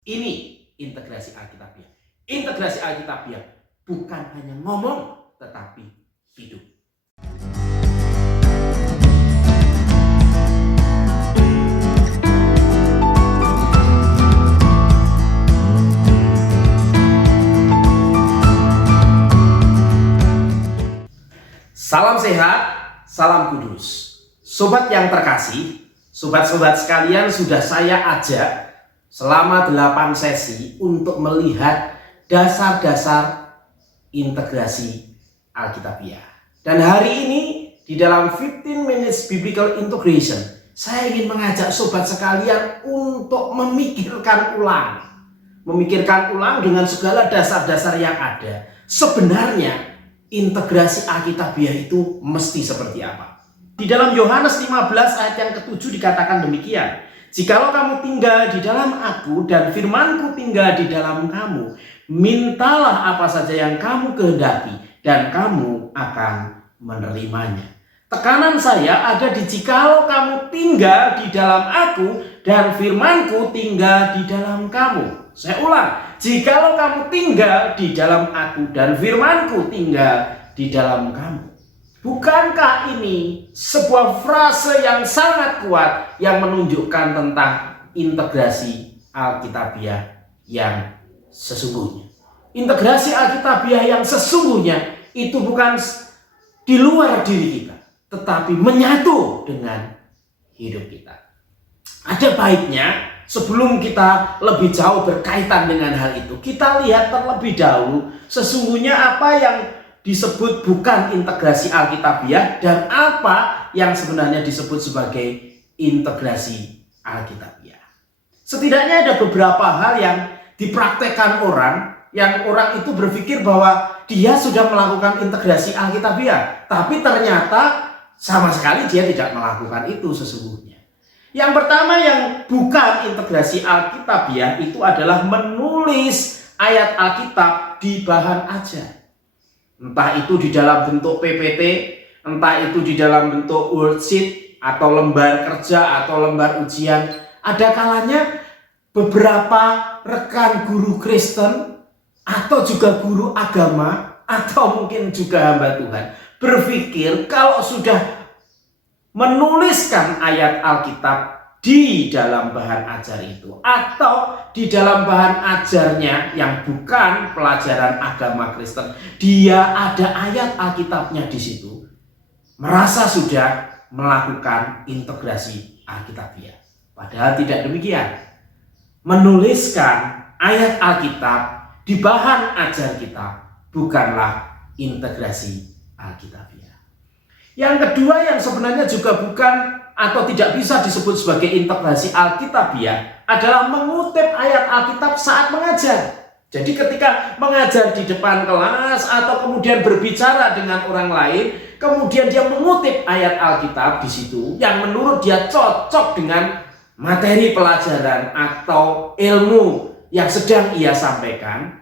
Ini integrasi Alkitabiah. Integrasi Alkitabiah bukan hanya ngomong, tetapi hidup. Salam sehat, salam kudus. Sobat yang terkasih, sobat-sobat sekalian, sudah saya ajak selama 8 sesi untuk melihat dasar-dasar integrasi Alkitabiah. Dan hari ini di dalam 15 Minutes Biblical Integration, saya ingin mengajak sobat sekalian untuk memikirkan ulang dengan segala dasar-dasar yang ada. Sebenarnya integrasi Alkitabiah itu mesti seperti apa? Di dalam Yohanes 15 ayat yang ke-7 dikatakan demikian. Jikalau kamu tinggal di dalam aku dan firmanku tinggal di dalam kamu, mintalah apa saja yang kamu kehendaki dan kamu akan menerimanya. Tekanan saya ada di jikalau kamu tinggal di dalam aku dan firmanku tinggal di dalam kamu. Saya ulang, jikalau kamu tinggal di dalam aku dan firmanku tinggal di dalam kamu. Bukankah ini sebuah frase yang sangat kuat yang menunjukkan tentang integrasi Alkitabiah yang sesungguhnya? Integrasi Alkitabiah yang sesungguhnya itu bukan di luar diri kita, tetapi menyatu dengan hidup kita. Ada baiknya sebelum kita lebih jauh berkaitan dengan hal itu, kita lihat terlebih dahulu sesungguhnya apa yang disebut bukan integrasi Alkitabiah dan apa yang sebenarnya disebut sebagai integrasi Alkitabiah. Setidaknya ada beberapa hal yang dipraktekkan orang itu berpikir bahwa dia sudah melakukan integrasi Alkitabiah, tapi ternyata sama sekali dia tidak melakukan itu sesungguhnya. Yang pertama yang bukan integrasi Alkitabiah itu adalah menulis ayat Alkitab di bahan ajar. Entah itu di dalam bentuk PPT, entah itu di dalam bentuk worksheet atau lembar kerja atau lembar ujian. Ada kalanya beberapa rekan guru Kristen atau juga guru agama atau mungkin juga hamba Tuhan berpikir kalau sudah menuliskan ayat Alkitab di dalam bahan ajar itu atau di dalam bahan ajarnya yang bukan pelajaran agama Kristen, dia ada ayat Alkitabnya di situ, merasa sudah melakukan integrasi Alkitabiah. Padahal tidak demikian. Menuliskan ayat Alkitab di bahan ajar kita bukanlah integrasi Alkitabiah. Yang kedua yang sebenarnya juga bukan atau tidak bisa disebut sebagai integrasi Alkitabiah adalah mengutip ayat Alkitab saat mengajar. Jadi ketika mengajar di depan kelas atau kemudian berbicara dengan orang lain, kemudian dia mengutip ayat Alkitab di situ yang menurut dia cocok dengan materi pelajaran atau ilmu yang sedang ia sampaikan,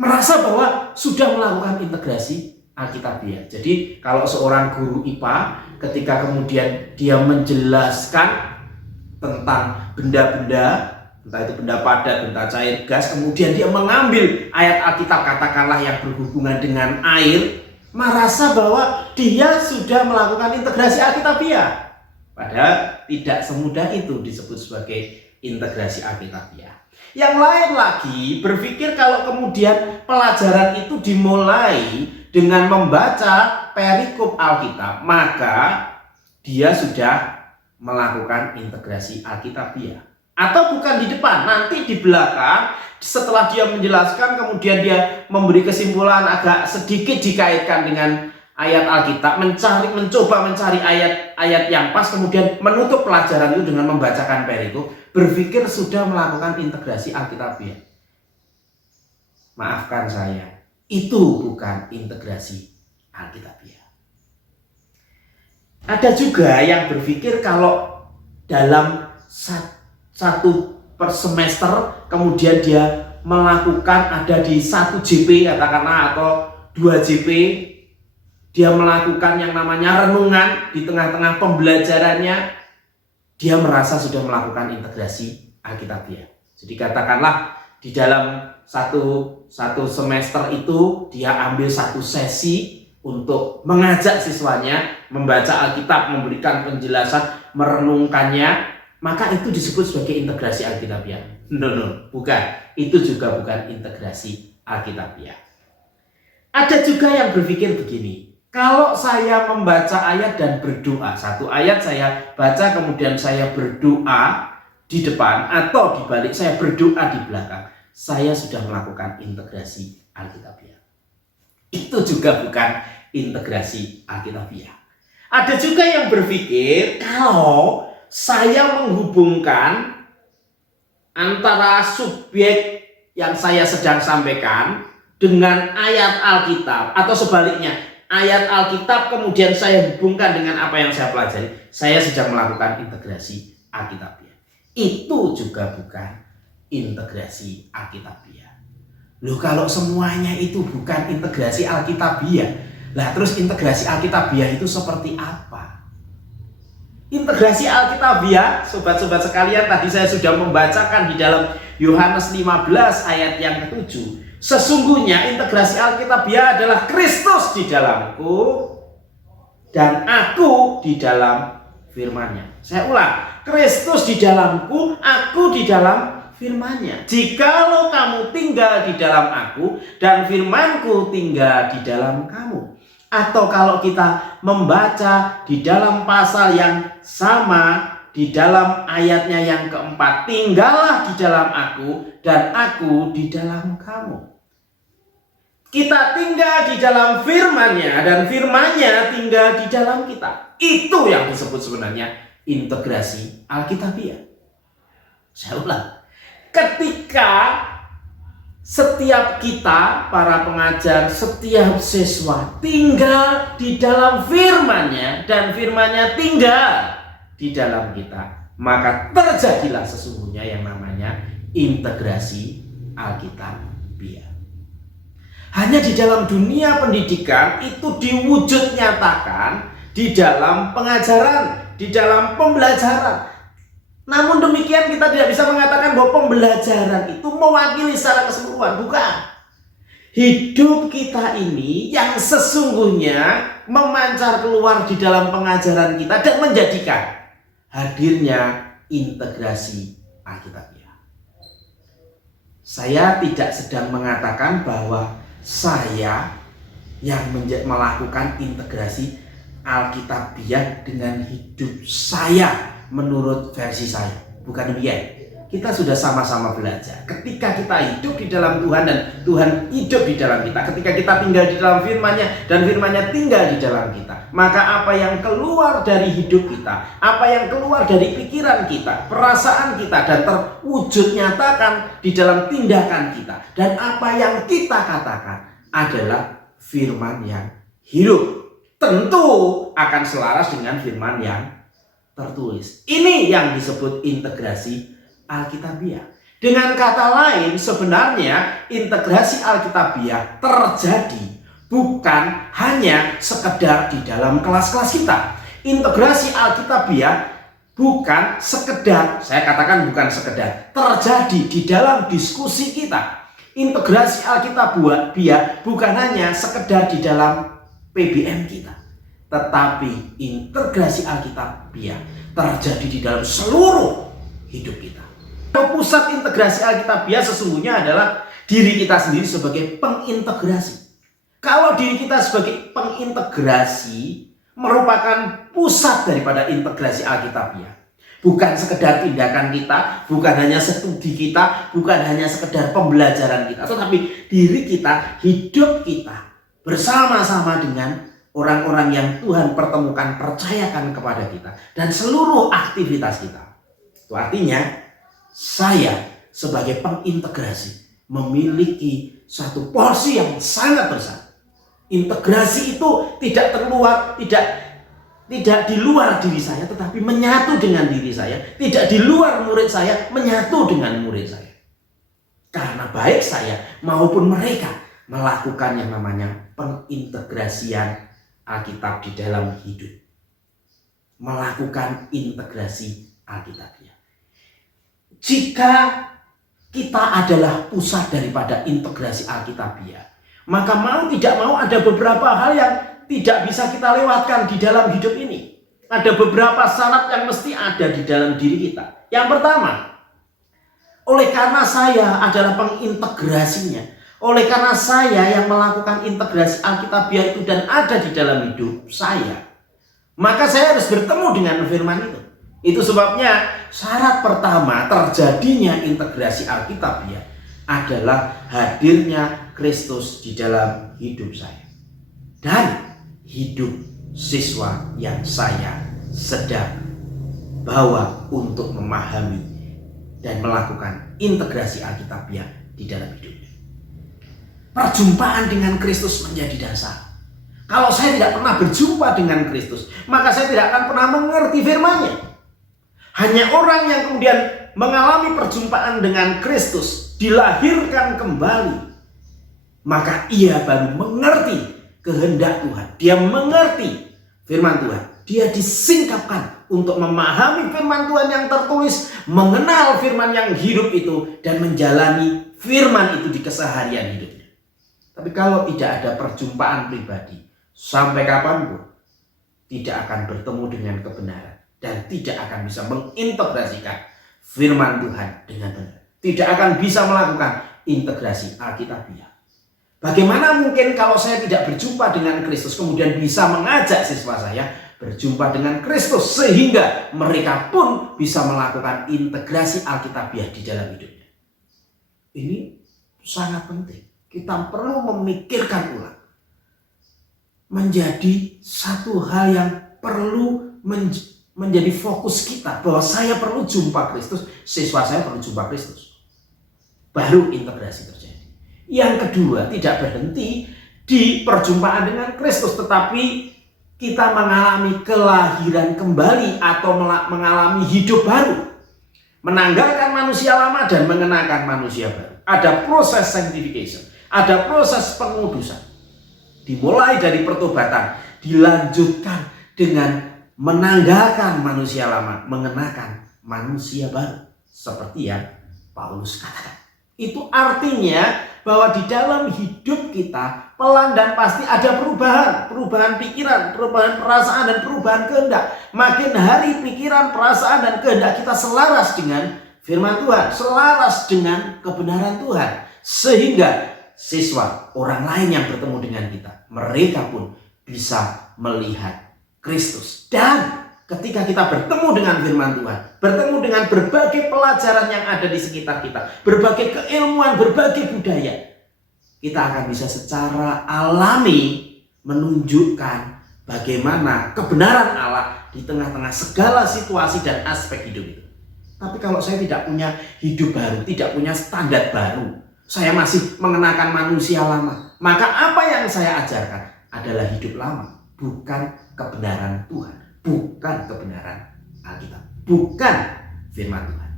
merasa bahwa sudah melakukan integrasi Alkitabiah. Jadi kalau seorang guru IPA ketika kemudian dia menjelaskan tentang benda-benda, entah itu benda padat, benda cair, gas, kemudian dia mengambil ayat Alkitab katakanlah yang berhubungan dengan air, merasa bahwa dia sudah melakukan integrasi Alkitabiah. Padahal tidak semudah itu disebut sebagai integrasi Alkitabiah. Yang lain lagi berpikir kalau kemudian pelajaran itu dimulai dengan membaca perikop Alkitab, maka dia sudah melakukan integrasi Alkitabiah. Atau bukan di depan, nanti di belakang setelah dia menjelaskan kemudian dia memberi kesimpulan agak sedikit dikaitkan dengan ayat Alkitab, mencoba mencari ayat-ayat yang pas, kemudian menutup pelajaran itu dengan membacakan perikop, berpikir sudah melakukan integrasi Alkitabiah. Maafkan saya, itu bukan integrasi Alkitabiah. Ada juga yang berpikir kalau dalam satu per semester kemudian dia melakukan ada di 1 JP katakanlah atau 2 JP, dia melakukan yang namanya renungan di tengah-tengah pembelajarannya, dia merasa sudah melakukan integrasi Alkitabiah. Jadi katakanlah di dalam satu semester itu dia ambil satu sesi untuk mengajak siswanya membaca Alkitab, memberikan penjelasan, merenungkannya, maka itu disebut sebagai integrasi Alkitabiah. No, bukan. Itu juga bukan integrasi Alkitabiah. Ada juga yang berpikir begini, kalau saya membaca ayat dan berdoa, satu ayat saya baca kemudian saya berdoa di depan atau di balik saya berdoa di belakang, saya sudah melakukan integrasi Alkitabiah. Itu juga bukan integrasi Alkitabiah. Ada juga yang berpikir kalau saya menghubungkan antara subjek yang saya sedang sampaikan dengan ayat Alkitab, atau sebaliknya ayat Alkitab kemudian saya hubungkan dengan apa yang saya pelajari, saya sedang melakukan integrasi Alkitabiah. Itu juga bukan integrasi Alkitabiah. Loh, kalau semuanya itu bukan integrasi Alkitabiah, lah terus integrasi Alkitabiah itu seperti apa? Integrasi Alkitabiah, sobat-sobat sekalian, tadi saya sudah membacakan di dalam Yohanes 15 ayat yang ke-7. Sesungguhnya integrasi Alkitabiah adalah Kristus di dalamku dan aku di dalam firman-Nya. Saya ulang, Kristus di dalamku, aku di dalam firman-Nya. Jikalau kamu tinggal di dalam aku dan firman-Ku tinggal di dalam kamu. Atau kalau kita membaca di dalam pasal yang sama, di dalam ayatnya yang keempat, tinggallah di dalam aku dan aku di dalam kamu. Kita tinggal di dalam firman-Nya dan firman-Nya tinggal di dalam kita. Itu yang disebut sebenarnya integrasi Alkitabiah. Saya ulang. Ketika setiap kita, para pengajar, setiap siswa tinggal di dalam firman-Nya dan firman-Nya tinggal di dalam kita, maka terjadilah sesungguhnya yang namanya integrasi Alkitabiah. Hanya di dalam dunia pendidikan itu diwujud nyatakan di dalam pengajaran, di dalam pembelajaran. Namun demikian kita tidak bisa mengatakan bahwa pembelajaran itu mewakili secara keseluruhan. Bukan. Hidup kita ini yang sesungguhnya memancar keluar di dalam pengajaran kita dan menjadikan hadirnya integrasi Alkitabiah. Saya tidak sedang mengatakan bahwa saya yang melakukan integrasi Alkitabiah dengan hidup saya menurut versi saya. Bukan demikian. Kita sudah sama-sama belajar. Ketika kita hidup di dalam Tuhan dan Tuhan hidup di dalam kita, ketika kita tinggal di dalam firman-Nya dan firman-Nya tinggal di dalam kita, maka apa yang keluar dari hidup kita, apa yang keluar dari pikiran kita, perasaan kita, dan terwujud nyatakan di dalam tindakan kita, dan apa yang kita katakan adalah firman yang hidup, tentu akan selaras dengan firman yang tertulis. Ini yang disebut integrasi Alkitabiah. Dengan kata lain, sebenarnya integrasi Alkitabiah terjadi bukan hanya sekedar di dalam kelas-kelas kita. Integrasi Alkitabiah bukan sekedar, saya katakan bukan sekedar, terjadi di dalam diskusi kita. Integrasi Alkitabiah bukan hanya sekedar di dalam PBM kita, tetapi integrasi Alkitabiah terjadi di dalam seluruh hidup kita. Pusat integrasi Alkitabiah sesungguhnya adalah diri kita sendiri sebagai pengintegrasi. Kalau diri kita sebagai pengintegrasi merupakan pusat daripada integrasi Alkitabiah. Bukan sekedar tindakan kita, bukan hanya studi kita, bukan hanya sekedar pembelajaran kita, tetapi diri kita, hidup kita bersama-sama dengan orang-orang yang Tuhan pertemukan, percayakan kepada kita, dan seluruh aktivitas kita. Itu artinya saya sebagai pengintegrasi memiliki satu porsi yang sangat besar. Integrasi itu tidak terluar, tidak di luar diri saya, tetapi menyatu dengan diri saya. Tidak di luar murid saya, menyatu dengan murid saya. Karena baik saya maupun mereka melakukan yang namanya pengintegrasian Alkitab di dalam hidup. Melakukan integrasi Alkitabiah. Jika kita adalah pusat daripada integrasi Alkitabiah, maka mau tidak mau ada beberapa hal yang tidak bisa kita lewatkan di dalam hidup ini. Ada beberapa syarat yang mesti ada di dalam diri kita. Yang pertama, oleh karena saya adalah pengintegrasinya, oleh karena saya yang melakukan integrasi Alkitabiah itu dan ada di dalam hidup saya, maka saya harus bertemu dengan firman itu. Itu sebabnya syarat pertama terjadinya integrasi Alkitabiah adalah hadirnya Kristus di dalam hidup saya dan hidup siswa yang saya sedang bawa untuk memahami dan melakukan integrasi Alkitabiah di dalam hidupnya. Perjumpaan dengan Kristus menjadi dasar. Kalau saya tidak pernah berjumpa dengan Kristus, maka saya tidak akan pernah mengerti firman-Nya. Hanya orang yang kemudian mengalami perjumpaan dengan Kristus, dilahirkan kembali, maka ia baru mengerti kehendak Tuhan. Dia mengerti firman Tuhan. Dia disingkapkan untuk memahami firman Tuhan yang tertulis, mengenal firman yang hidup itu, dan menjalani firman itu di keseharian hidupnya. Tapi kalau tidak ada perjumpaan pribadi, sampai kapanpun tidak akan bertemu dengan kebenaran dan tidak akan bisa mengintegrasikan firman Tuhan dengan benar. Tidak akan bisa melakukan integrasi Alkitabiah. Bagaimana mungkin kalau saya tidak berjumpa dengan Kristus kemudian bisa mengajak siswa saya berjumpa dengan Kristus sehingga mereka pun bisa melakukan integrasi Alkitabiah di dalam hidupnya? Ini sangat penting. Kita perlu memikirkan ulang. Menjadi satu hal yang perlu menjadi fokus kita, bahwa saya perlu jumpa Kristus, siswa saya perlu jumpa Kristus. Baru integrasi terjadi. Yang kedua, tidak berhenti di perjumpaan dengan Kristus, tetapi kita mengalami kelahiran kembali atau mengalami hidup baru. Menanggalkan manusia lama dan mengenakan manusia baru. Ada proses sanctification, ada proses pengudusan. Dimulai dari pertobatan, dilanjutkan dengan menanggalkan manusia lama, mengenakan manusia baru. Seperti yang Paulus katakan. Itu artinya bahwa di dalam hidup kita pelan dan pasti ada perubahan. Perubahan pikiran, perubahan perasaan, dan perubahan kehendak. Makin hari pikiran, perasaan, dan kehendak kita selaras dengan firman Tuhan, selaras dengan kebenaran Tuhan. Sehingga siswa, orang lain yang bertemu dengan kita, mereka pun bisa melihat Kristus. Dan ketika kita bertemu dengan firman Tuhan, bertemu dengan berbagai pelajaran yang ada di sekitar kita, berbagai keilmuan, berbagai budaya, kita akan bisa secara alami menunjukkan bagaimana kebenaran Allah di tengah-tengah segala situasi dan aspek hidup itu. Tapi kalau saya tidak punya hidup baru, tidak punya standar baru, saya masih mengenakan manusia lama, maka apa yang saya ajarkan adalah hidup lama, bukan kebenaran Tuhan, bukan kebenaran Alkitab, bukan firman Tuhan.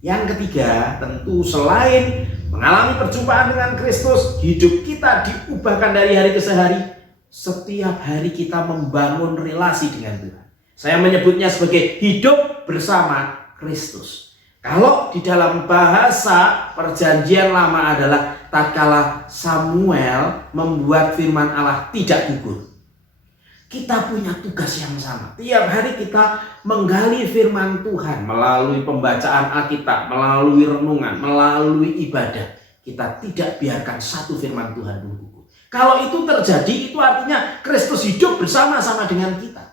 Yang ketiga, tentu selain mengalami perjumpaan dengan Kristus, hidup kita diubahkan dari hari ke hari. Setiap hari kita membangun relasi dengan Tuhan. Saya menyebutnya sebagai hidup bersama Kristus. Kalau di dalam bahasa perjanjian lama adalah tatkala Samuel membuat firman Allah tidak gugur. Kita punya tugas yang sama. Tiap hari kita menggali firman Tuhan melalui pembacaan Alkitab, melalui renungan, melalui ibadah. Kita tidak biarkan satu firman Tuhan gugur. Kalau itu terjadi, itu artinya Kristus hidup bersama-sama dengan kita.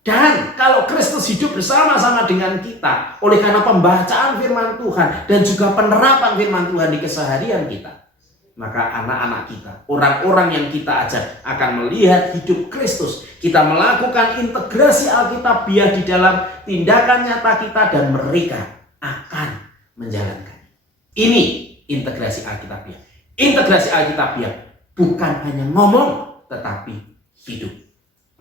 Dan kalau Kristus hidup bersama-sama dengan kita, oleh karena pembacaan firman Tuhan dan juga penerapan firman Tuhan di keseharian kita, maka anak-anak kita, orang-orang yang kita ajak akan melihat hidup Kristus. Kita melakukan integrasi Alkitabiah di dalam tindakan nyata kita dan mereka akan menjalankan. Ini integrasi Alkitabiah. Integrasi Alkitabiah bukan hanya ngomong tetapi hidup.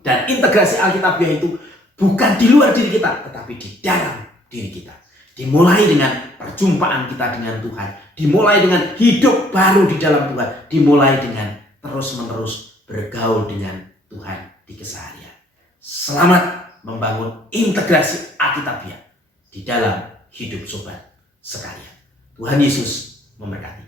Dan integrasi Alkitabiah itu bukan di luar diri kita tetapi di dalam diri kita. Dimulai dengan perjumpaan kita dengan Tuhan, dimulai dengan hidup baru di dalam Tuhan, dimulai dengan terus-menerus bergaul dengan Tuhan di keseharian. Selamat membangun integrasi Alkitabiah di dalam hidup sobat sekalian. Tuhan Yesus memberkati.